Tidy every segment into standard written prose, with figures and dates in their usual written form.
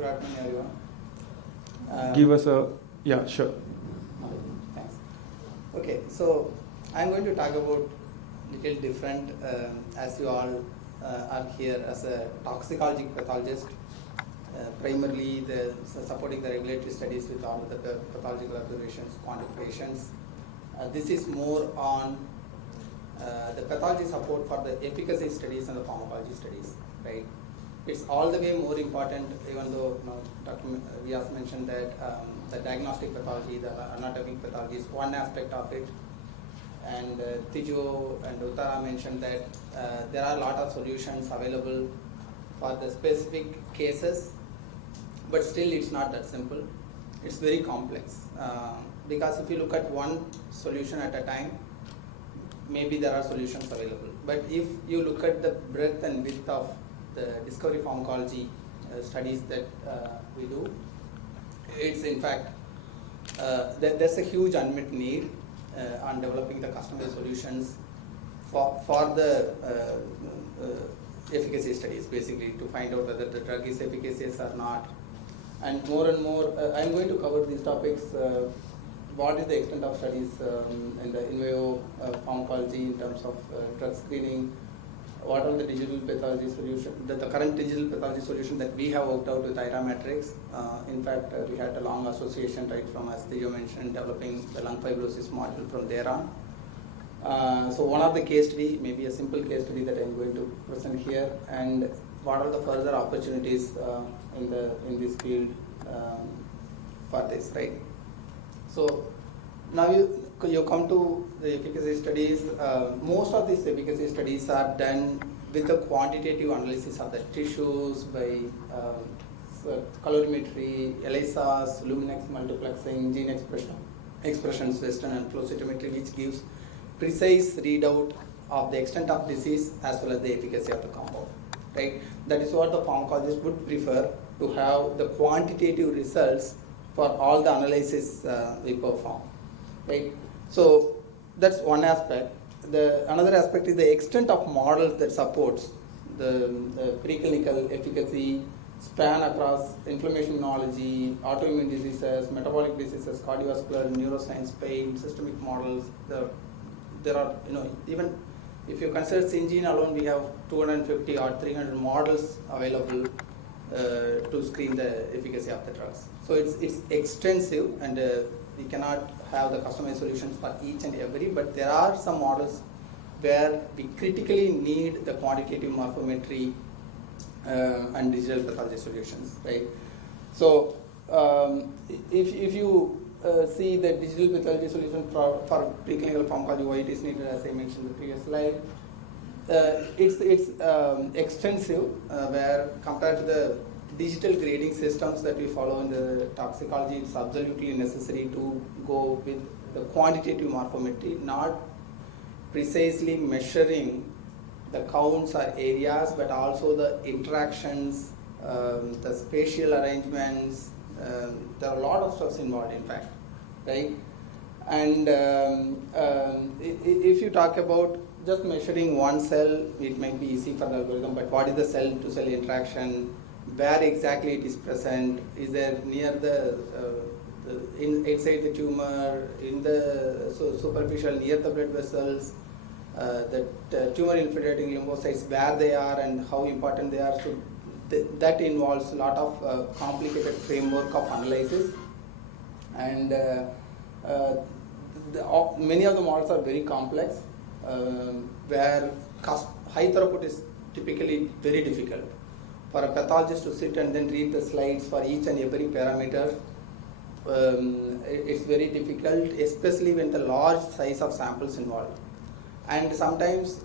Good afternoon, everyone. Give us a, yeah, sure. Thanks. Okay, so I'm going to talk about little different, as you all are here as a toxicology pathologist, primarily supporting the regulatory studies with all of the pathological observations, quantifications. This is more on the pathology support for the efficacy studies and the pharmacology studies, right? It's all the way more important, even though Dr. Vyas mentioned that the diagnostic pathology, the anatomic pathology is one aspect of it. And Tijo and Uttara mentioned that there are a lot of solutions available for the specific cases, but still it's not that simple. It's very complex. Because if you look at one solution at a time, maybe there are solutions available. But if you look at the breadth and width of the discovery pharmacology studies that we do, it's in fact, there's a huge unmet need on developing the customized solutions for the efficacy studies, basically to find out whether the drug is efficacious or not. And more, I'm going to cover these topics. What is the extent of studies in the in vivo pharmacology in terms of drug screening? What are the digital pathology solution, the current digital pathology solution that we have worked out with AIRA Matrix? In fact, we had a long association right from, as Theo mentioned, developing the lung fibrosis module from there on. So one of the case study, maybe a simple case study that I'm going to present here, and what are the further opportunities in this field for this, right? So now you come to the efficacy studies. Most of these efficacy studies are done with the quantitative analysis of the tissues by colorimetry, ELISAs, luminex multiplexing, gene expression western and flow cytometry, which gives precise readout of the extent of disease as well as the efficacy of the compound. Right? That is what the pharmacologist would prefer, to have the quantitative results for all the analysis we perform. Right? So that's one aspect. Another aspect is the extent of models that supports the preclinical efficacy span across inflammation immunology, autoimmune diseases, metabolic diseases, cardiovascular, neuroscience, pain, systemic models. There are, even if you consider Syngene alone, we have 250 or 300 models available to screen the efficacy of the drugs. So it's extensive, and we cannot have the customized solutions for each and every, but there are some models where we critically need the quantitative morphometry and digital pathology solutions, right? So if you see the digital pathology solution for preclinical pharmacology, why it is needed, as I mentioned in the previous slide, it's extensive, where compared to the digital grading systems that we follow in the toxicology, it's absolutely necessary to go with the quantitative morphometry, not precisely measuring the counts or areas, but also the interactions, the spatial arrangements. There are a lot of stuff involved, in fact, right? And if you talk about just measuring one cell, it might be easy for the algorithm, but what is the cell-to-cell interaction? Where exactly it is present? Is there near inside the tumor, in the superficial, near the blood vessels, the tumor infiltrating lymphocytes, where they are and how important they are? So that involves a lot of complicated framework of analysis, and many of the models are very complex, where high throughput is typically very difficult. For a pathologist to sit and then read the slides for each and every parameter, it's very difficult, especially when the large size of samples involved. And sometimes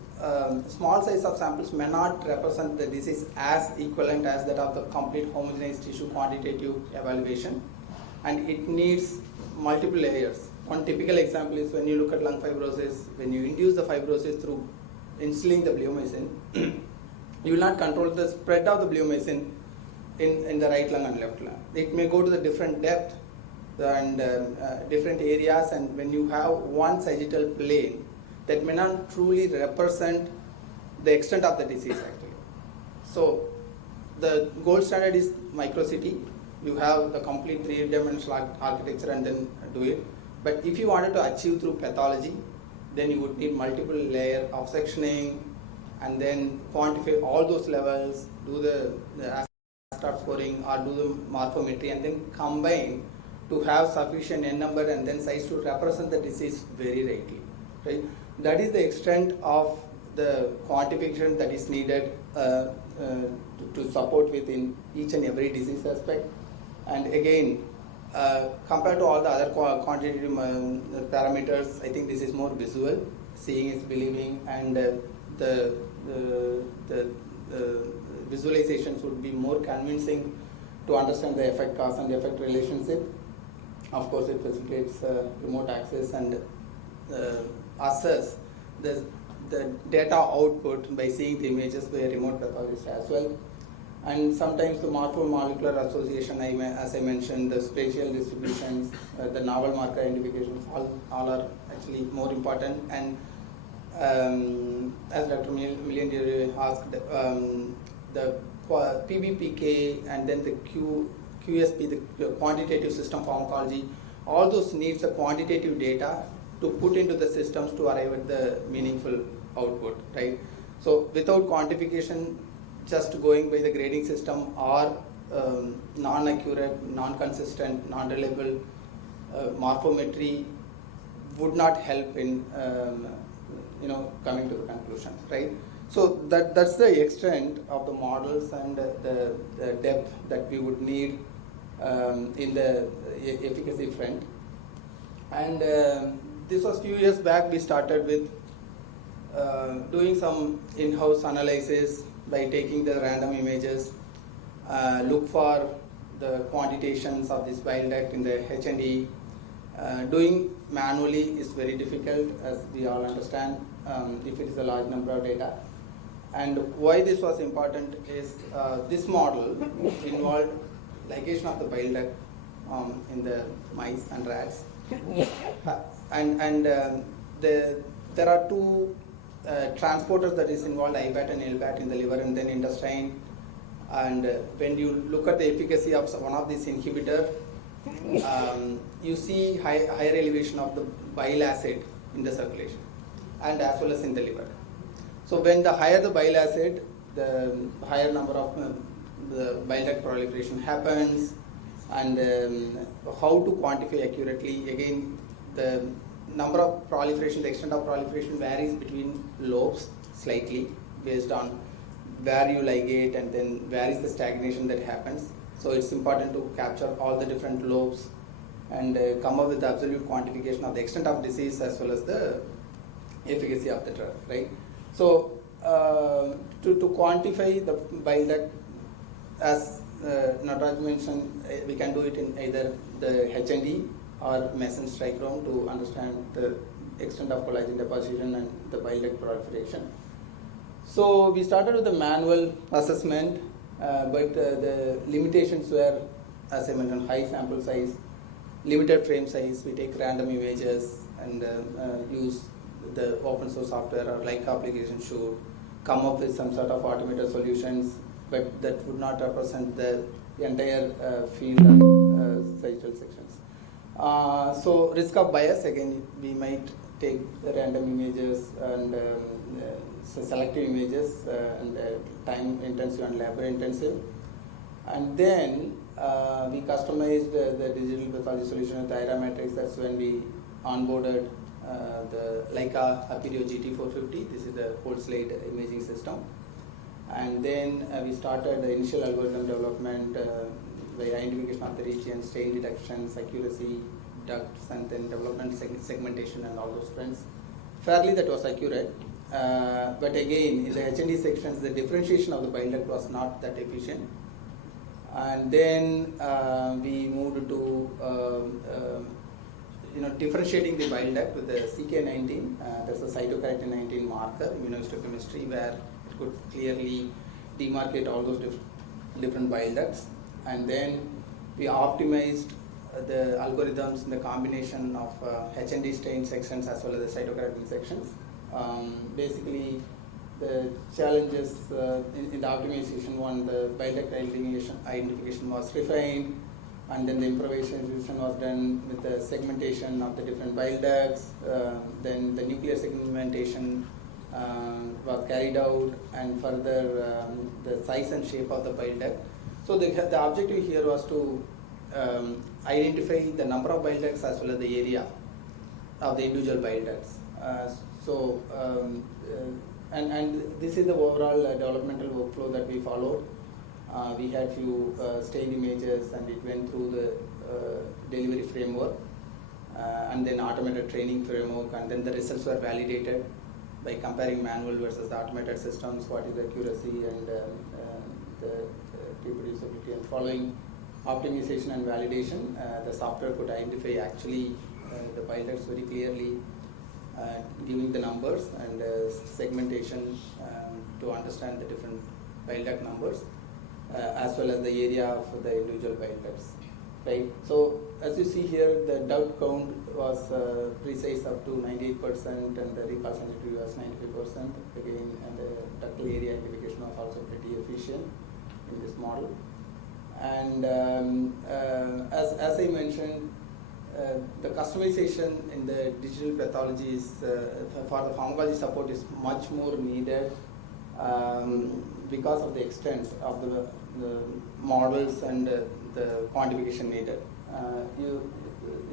small size of samples may not represent the disease as equivalent as that of the complete homogeneous tissue quantitative evaluation, and it needs multiple layers. One typical example is when you look at lung fibrosis, when you induce the fibrosis through instilling the bleomycin, you will not control the spread of the bleomycin in the right lung and left lung. It may go to the different depth and different areas, and when you have one sagittal plane, that may not truly represent the extent of the disease actually. So the gold standard is microcity. You have the complete three-dimensional architecture and then do it. But if you wanted to achieve through pathology, then you would need multiple layer of sectioning and then quantify all those levels, do the start scoring or do the morphometry and then combine to have sufficient n number and then size to represent the disease very rightly, right? That is the extent of the quantification that is needed to support within each and every disease aspect. And again, compared to all the other quantitative parameters, I think this is more visual. Seeing is believing, and the visualizations would be more convincing to understand the effect cause and effect relationship. Of course, it facilitates remote access and assess the data output by seeing the images by a remote pathologist as well. And sometimes the morphomolecular association, as I mentioned, the spatial distributions, the novel marker identifications, all are actually more important. And as Dr. Millian asked, the PBPK and then the QSP, the quantitative system pharmacology, all those needs the quantitative data to put into the systems to arrive at the meaningful output, right? So without quantification, just going by the grading system or non-accurate, non-consistent, non-reliable morphometry would not help in coming to the conclusion, right? So that's the extent of the models and the depth that we would need in the efficacy front. And this was few years back. We started with doing some in-house analysis by taking the random images, look for the quantitations of this bile duct in the H&E. Doing manually is very difficult, as we all understand, if it is a large number of data. And why this was important is this model involved ligation of the bile duct in the mice and rats. And there are two transporters that is involved, IBAT and LBAT in the liver and then intestine. And when you look at the efficacy of one of these inhibitor, you see higher elevation of the bile acid in the circulation and as well as in the liver. So when the higher the bile acid, the higher number of the bile duct proliferation happens. And how to quantify accurately, again, the number of proliferation, the extent of proliferation varies between lobes slightly based on where you ligate and then where is the stagnation that happens. So it's important to capture all the different lobes and come up with the absolute quantification of the extent of disease as well as the efficacy of the drug, right? So to quantify the bile duct, as Nataraj mentioned, we can do it in either the H&E or Mason's trichrome to understand the extent of collagen deposition and the bile duct proliferation. So we started with the manual assessment, but the limitations were, as I mentioned, high sample size, limited frame size. We take random images and use the open source software or like application should come up with some sort of automated solutions, but that would not represent the entire field of sagittal sections. So risk of bias, again, we might take the random images and selective images and time intensive and labor intensive. And then we customized the digital pathology solution with AIRA Matrix. That's when we onboarded the Leica Aperio GT450. This is the whole slate imaging system. And then we started the initial algorithm development by identification of the region, stain detections, accuracy, ducts, and then development segmentation and all those fronts. Fairly that was accurate. But again, in the H&E sections, the differentiation of the bile duct was not that efficient. And then we moved to differentiating the bile duct with the CK19. That's a cytokeratin 19 marker, immunohistochemistry, where it could clearly demarcate all those different bile ducts. And then we optimized the algorithms in the combination of H&E stain sections as well as the cytokeratin sections. Basically, the challenges in the optimization one, the biotech identification was refined, and then the improvisation was done with the segmentation of the different bile ducts. Then the nuclear segmentation was carried out, and further the size and shape of the bile duct. So the objective here was to identify the number of bile ducts as well as the area of the individual bile ducts. And this is the overall developmental workflow that we followed. We had few stained images, and it went through the delivery framework, and then automated training framework, and then the results were validated by comparing manual versus the automated systems, what is the accuracy and the reproducibility. And following optimization and validation, the software could identify actually the bile ducts very clearly, giving the numbers and segmentation to understand the different bile duct numbers, as well as the area of the individual bile ducts. Right. So as you see here, the duct count was precise up to 98%, and the recall sensitivity was 95%. Again, and the ductal area identification was also pretty efficient in this model. And as I mentioned, the customization in the digital pathology is, for the pharmacology support, is much more needed because of the extent of the models and the quantification needed.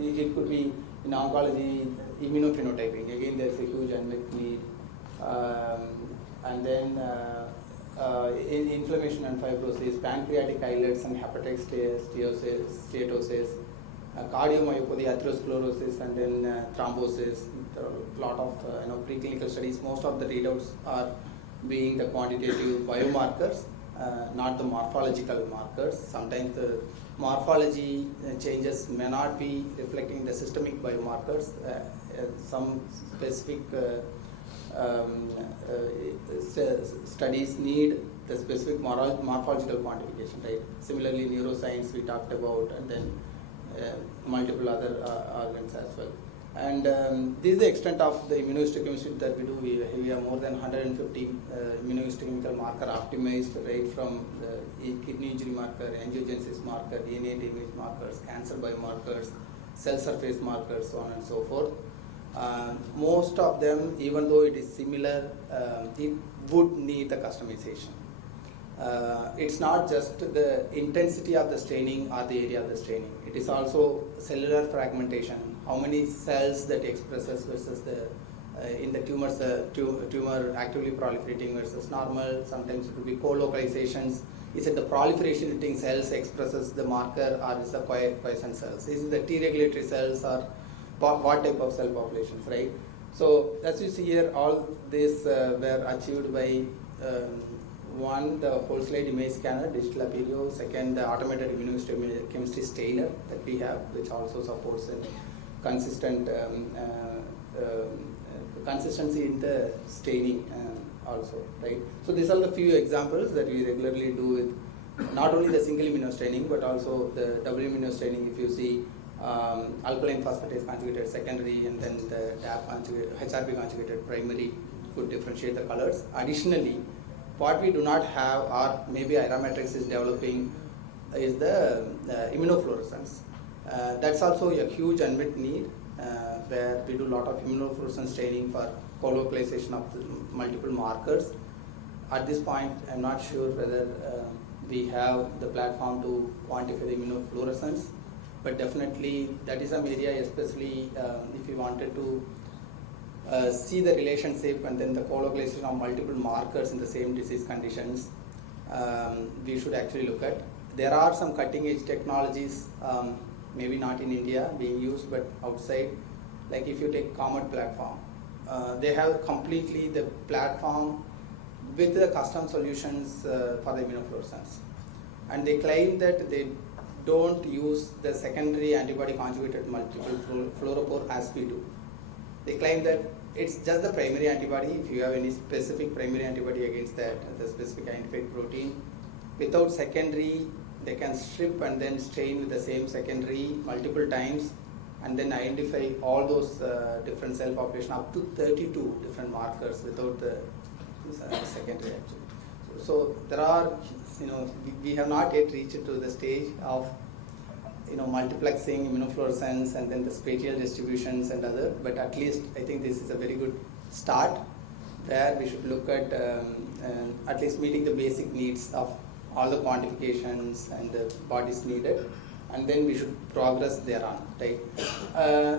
It could be in oncology, immunophenotyping. Again, there's a huge unmet need. And then in inflammation and fibrosis, pancreatic islets and hepatic steatosis, cardiomyopathy, atherosclerosis, and then thrombosis. There are a lot of preclinical studies. Most of the readouts are being the quantitative biomarkers, not the morphological markers. Sometimes the morphology changes may not be reflecting the systemic biomarkers. Some specific studies need the specific morphological quantification, right? Similarly, neuroscience we talked about, and then multiple other organs as well. And this is the extent of the immunohistochemistry that we do. We have more than 150 immunohistochemical marker optimized, right from the kidney injury marker, angiogenesis marker, DNA damage markers, cancer biomarkers, cell surface markers, so on and so forth. Most of them, even though it is similar, it would need the customization. It's not just the intensity of the staining or the area of the staining. It is also cellular fragmentation. How many cells that expresses versus the in the tumors, tumor actively proliferating versus normal. Sometimes it will be co-localizations. Is it the proliferating cells expresses the marker, or is the quiescent cells? Is it the T regulatory cells, or what type of cell populations, right? So as you see here, all these were achieved by one, the whole slide image scanner, digital Aperio. Second, the automated immunohistochemistry stainer that we have, which also supports a consistent consistency in the staining also, right? So these are the few examples that we regularly do with not only the single immunostaining, but also the double immunostaining. If you see alkaline phosphatase conjugated secondary, and then the DAP conjugated, HRP conjugated primary, could differentiate the colors. Additionally, what we do not have, or maybe AIRA Matrix is developing, is the immunofluorescence. That's also a huge unmet need, where we do a lot of immunofluorescence staining for co-localization of the multiple markers. At this point, I'm not sure whether we have the platform to quantify the immunofluorescence, but definitely that is an area, especially if you wanted to see the relationship and then the co-localization of multiple markers in the same disease conditions, we should actually look at. There are some cutting edge technologies, maybe not in India being used, but outside. Like if you take Comet platform, they have completely the platform with the custom solutions for the immunofluorescence. And they claim that they don't use the secondary antibody conjugated multiple fluorophore as we do. They claim that it's just the primary antibody. If you have any specific primary antibody against that, the specific identified protein, without secondary, they can strip and then stain with the same secondary multiple times, and then identify all those different cell population, up to 32 different markers without the secondary actually. So there are, we have not yet reached to the stage of multiplexing, immunofluorescence, and then the spatial distributions and other. But at least I think this is a very good start, where we should look at least meeting the basic needs of all the quantifications and the bodies needed, and then we should progress thereon, right?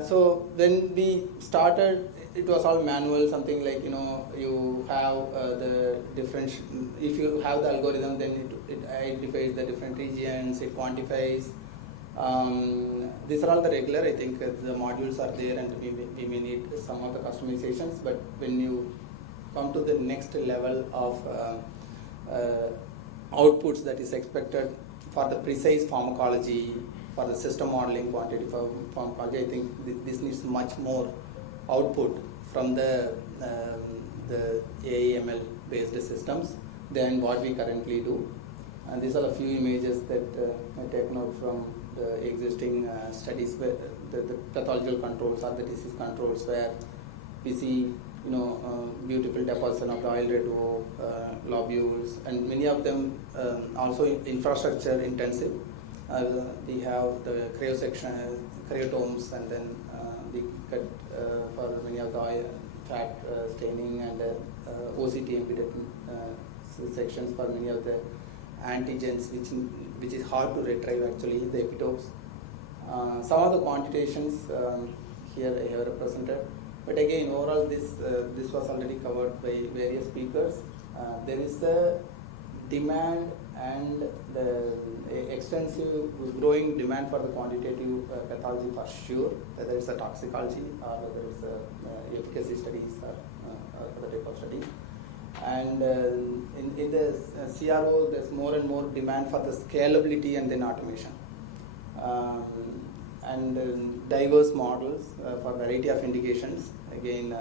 So when we started, it was all manual, something like, you have the different, if you have the algorithm, then it identifies the different regions, it quantifies. These are all the regular, I think the modules are there, and we may need some of the customizations, but when you come to the next level of outputs that is expected for the precise pharmacology, for the system modeling, quantitative pharmacology, I think this needs much more output from the AIML based systems than what we currently do. And these are a few images that I taken out from the existing studies, where the pathological controls or the disease controls, where we see beautiful deposition of the oil red lobules, and many of them also infrastructure intensive. We have the cryotomes, and then we cut for many of the oil, fat staining, and OCT sections for many of the antigens, which is hard to retrieve actually, the epitopes. Some of the quantitations here I have represented, but again overall this was already covered by various speakers. There is a demand and the extensive growing demand for the quantitative pathology for sure, whether it's a toxicology or whether it's a efficacy studies or other type of studies. And in the CRO, there's more and more demand for the scalability and then automation. And diverse models for variety of indications. Again,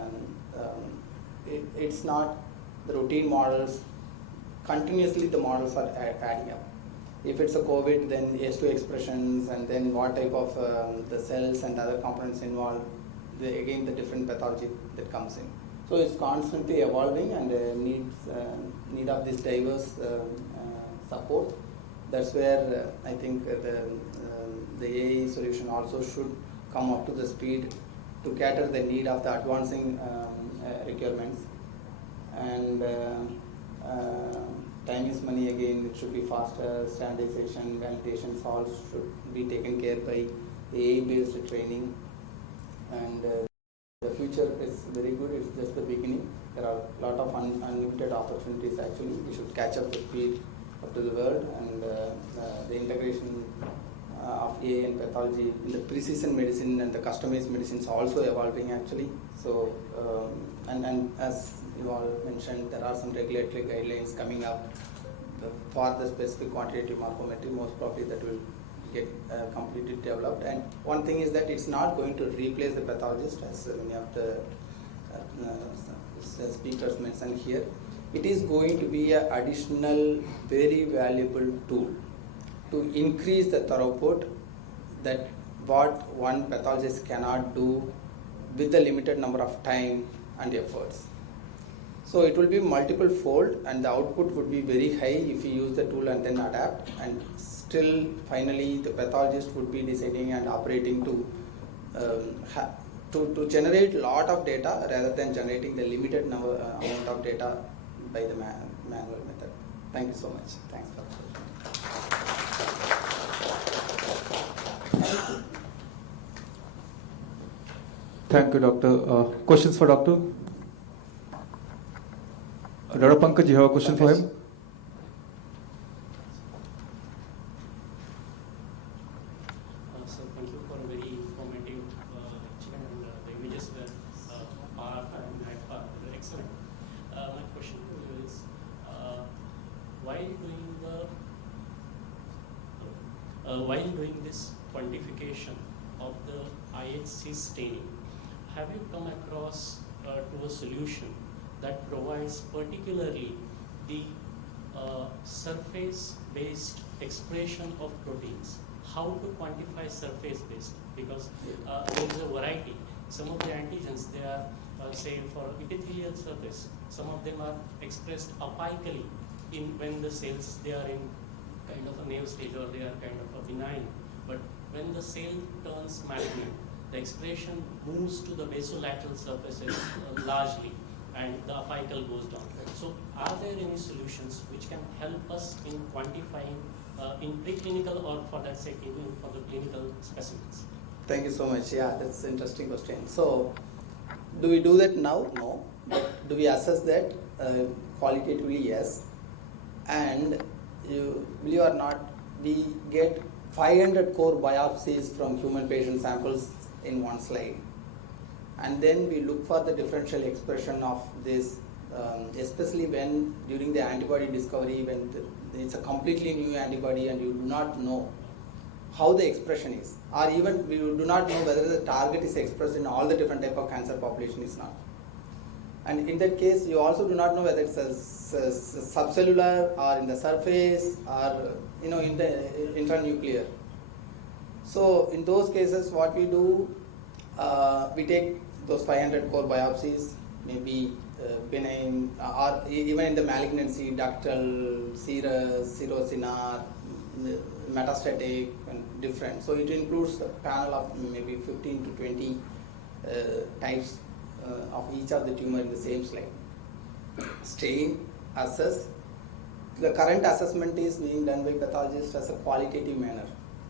it's not the routine models. Continuously the models are adding up. If it's a COVID, then S2 expressions, and then what type of the cells and other components involved, again the different pathology that comes in. So it's constantly evolving, and need of this diverse support. That's where I think the AI solution also should come up to the speed to cater the need of the advancing requirements. And time is money again. It should be faster. Standardization, validations all should be taken care by AI-based training. And the future is very good. It's just the beginning. There are a lot of unlimited opportunities actually. We should catch up the speed up to the world, and the integration of AI and pathology in the precision medicine and the customized medicine is also evolving actually. So and as you all mentioned, there are some regulatory guidelines coming up for the specific quantitative morphometric. Most probably that will get completely developed. And one thing is that it's not going to replace the pathologist, as many of the speakers mentioned here. It is going to be an additional, very valuable tool to increase the throughput, that what one pathologist cannot do with the limited number of time and efforts. So it will be multiple fold, and the output would be very high if you use the tool and then adapt. And still, finally, the pathologist would be deciding and operating to generate a lot of data rather than generating the limited amount of data by the manual method. Thank you so much. Thanks for the Thank you, Doctor. Questions for Doctor? Dr. Pankaj, you have a question for him? So thank you for a very informative lecture, and the images were excellent. My question is, while doing this quantification of the IHC staining, have you come across to a solution that provides particularly the surface-based expression of proteins? How to quantify surface-based? Because there is a variety. Some of the antigens, they are say for epithelial surface, some of them are expressed apically when the cells they are in kind of a naive stage or they are kind of a benign. But when the cell turns malignant, the expression moves to the basolateral surfaces largely, and the apical goes down. So, are there any solutions which can help us in quantifying in preclinical or for that sake even for the clinical specimens? Thank you so much. Yeah, that's an interesting question. So, do we do that now? No. But do we assess that? Qualitatively, yes. And you believe or not, we get 500 core biopsies from human patient samples in one slide. And then we look for the differential expression of this, especially when during the antibody discovery, when it's a completely new antibody and you do not know how the expression is, or even we do not know whether the target is expressed in all the different type of cancer population is not. And in that case, you also do not know whether it's a subcellular or in the surface or in the intranuclear. So in those cases, what we do, we take those 500 core biopsies, maybe benign or even in the malignancy, ductal, serous, serosinar, metastatic, and different. So it includes a panel of maybe 15 to 20 types of each of the tumor in the same slide. Stain, assess. The current assessment is being done by pathologists as a qualitative manner.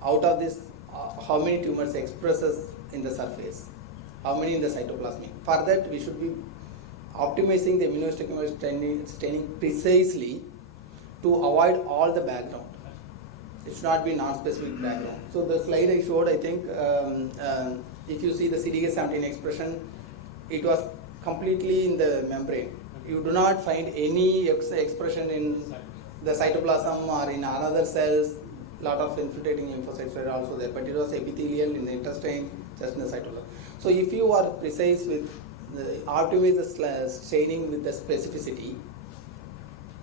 Out of this, how many tumors expresses in the surface, how many in the cytoplasmic. For that, we should be optimizing the immunohistochemical staining precisely to avoid all the background. It should not be non-specific background. So the slide I showed, I think, if you see the CDK17 expression, it was completely in the membrane. You do not find any expression in the cytoplasm or in another cells. Lot of infiltrating lymphocytes were also there, but it was epithelial in the intestine, just in the cytoplasm. So if you are precise with optimize the staining with the specificity,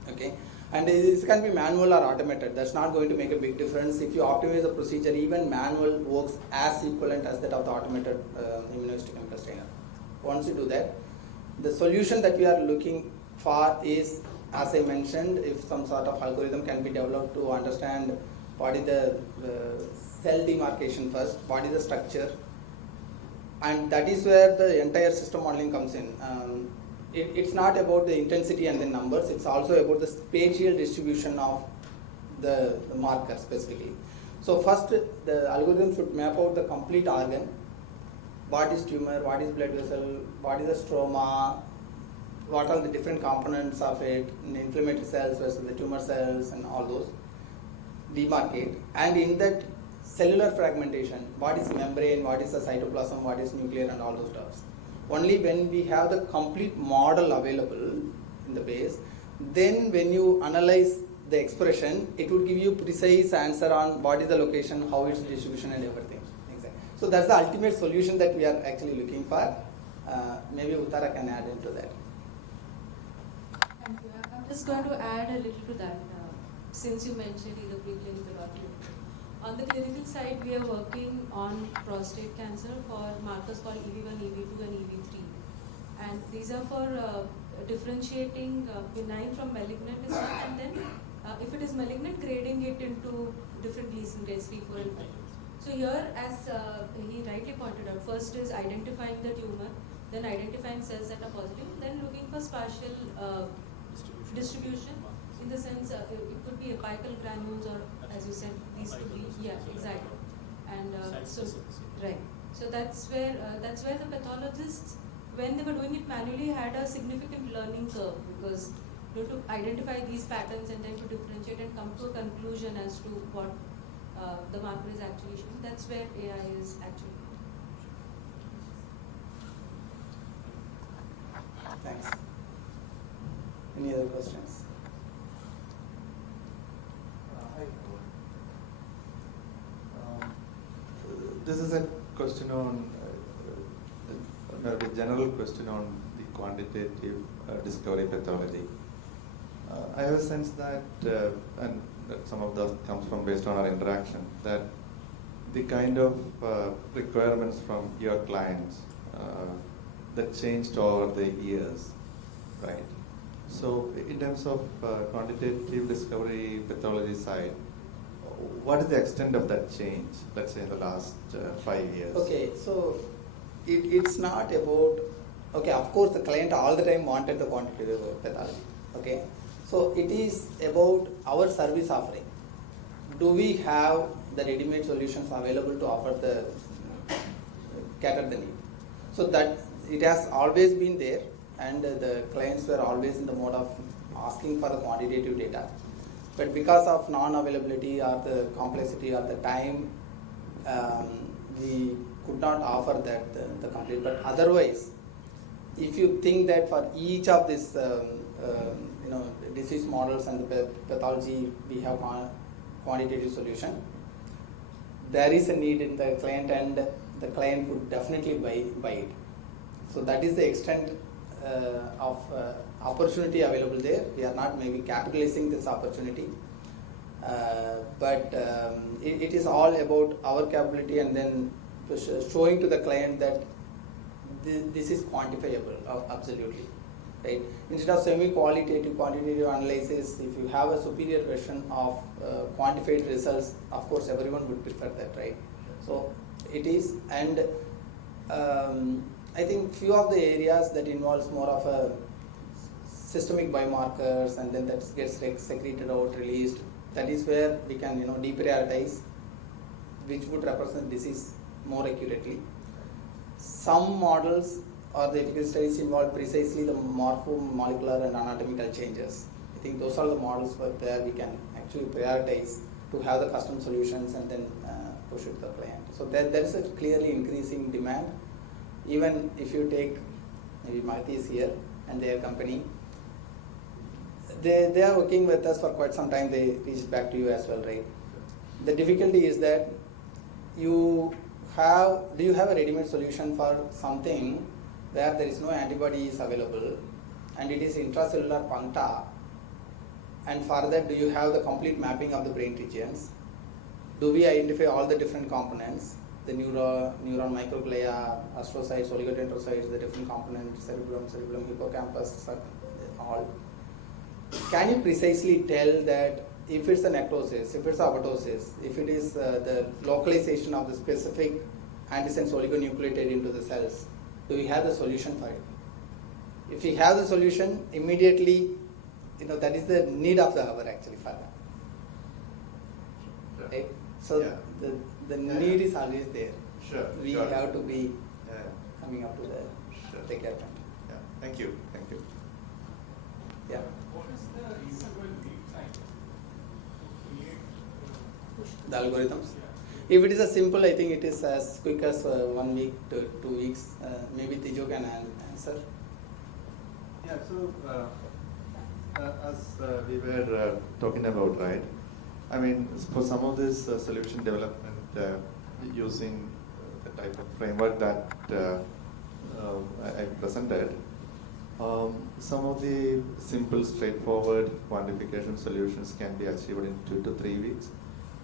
okay, and this can be manual or automated. That's not going to make a big difference. If you optimize the procedure, even manual works as equivalent as that of the automated immunohistochemical stainer. Once you do that, the solution that we are looking for is, as I mentioned, if some sort of algorithm can be developed to understand what is the cell demarcation first, what is the structure, and that is where the entire system modeling comes in. It's not about the intensity and the numbers, it's also about the spatial distribution of the marker specifically. So first, the algorithm should map out the complete organ. What is tumor, what is blood vessel, what is the stroma, what are the different components of it, inflammatory cells versus the tumor cells and all those. Demarcate, and in that cellular fragmentation, what is membrane, what is the cytoplasm, what is nuclear and all those stuffs. Only when we have the complete model available in the base, then when you analyze the expression, it would give you precise answer on what is the location, how its distribution and everything. Exactly. So that's the ultimate solution that we are actually looking for. Maybe Uttara can add into that. Thank you. I'm just going to add a little to that. Since you mentioned either preclinical or clinical. On the clinical side, we are working on prostate cancer for markers called EV1, EV2 and EV3. And these are for differentiating benign from malignant and then if it is malignant, grading it into different lesion grades 3, 4 and 5. So here, as he rightly pointed out, first is identifying the tumor, then identifying cells that are positive, then looking for spatial distribution. In the sense, it could be apical granules or, as you said, these could be, yeah, exactly. And so, right. So that's where the pathologists, when they were doing it manually, had a significant learning curve because you have to identify these patterns and then to differentiate and come to a conclusion as to what the marker is actually showing. That's where AI is actually. Thanks. Any other questions? This is a question on, a general question on the quantitative discovery pathology. I have a sense that, and some of that comes from based on our interaction, that the kind of requirements from your clients, that changed over the years, right? So in terms of quantitative discovery pathology side, what is the extent of that change, let's say in the last 5 years? Okay, so it's not about, okay, of course the client all the time wanted the quantitative pathology, okay? So it is about our service offering. Do we have the ready-made solutions available to offer the, cater the need? So that it has always been there, and the clients were always in the mode of asking for the quantitative data. But because of non-availability or the complexity or the time, we could not offer that the complete. But otherwise, if you think that for each of these disease models and the pathology, we have quantitative solution, there is a need in the client, and the client would definitely buy it. So that is the extent of opportunity available there. We are not maybe capitalizing this opportunity, but it is all about our capability, and then showing to the client that this is quantifiable, absolutely, right? Instead of semi-qualitative, quantitative analysis, if you have a superior version of quantified results, of course everyone would prefer that, right? So it is, and I think few of the areas that involves more of a systemic biomarkers, and then that gets secreted out, released, that is where we can deprioritize, which would represent disease more accurately. Some models or the efficacy studies involve precisely the morphomolecular and anatomical changes. I think those are the models where we can actually prioritize to have the custom solutions and then push it to the client. So there is a clearly increasing demand. Even if you take, maybe Maruti is here and their company, they are working with us for quite some time. They reached back to you as well, right? The difficulty is that do you have a ready-made solution for something where there is no antibodies available and it is intracellular puncta, and for that do you have the complete mapping of the brain regions? Do we identify all the different components, the neuron microglia, astrocytes, oligodendrocytes, the different components, cerebellum, hippocampus, all? Can you precisely tell that if it's a necrosis, if it's apoptosis, if it is the localization of the specific antisense oligonucleotide into the cells, do we have the solution for it? If we have the solution, immediately, that is the need of the hour actually for that. Sure. Right? So Yeah. the need is always there. Sure. We Sure. have to be Yeah. coming up to the Sure. requirement. Yeah. Thank you. Thank you. Yeah. What is the usual lead time to create The algorithms. yeah. If it is a simple, I think it is as quick as 1 week to 2 weeks. Maybe Tijo can answer. Yeah, so as we were talking about, right? I mean, for some of this solution development using the type of framework that I presented, some of the simple, straightforward quantification solutions can be achieved in 2 to 3 weeks.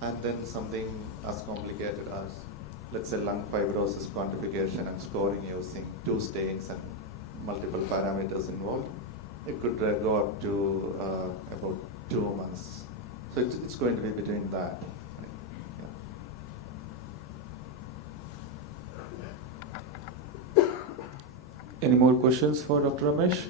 And then something as complicated as, let's say, lung fibrosis quantification and scoring using 2 stains and multiple parameters involved, it could go up to about 2 months. So it's going to be between that. Any more questions for Dr. Ramesh?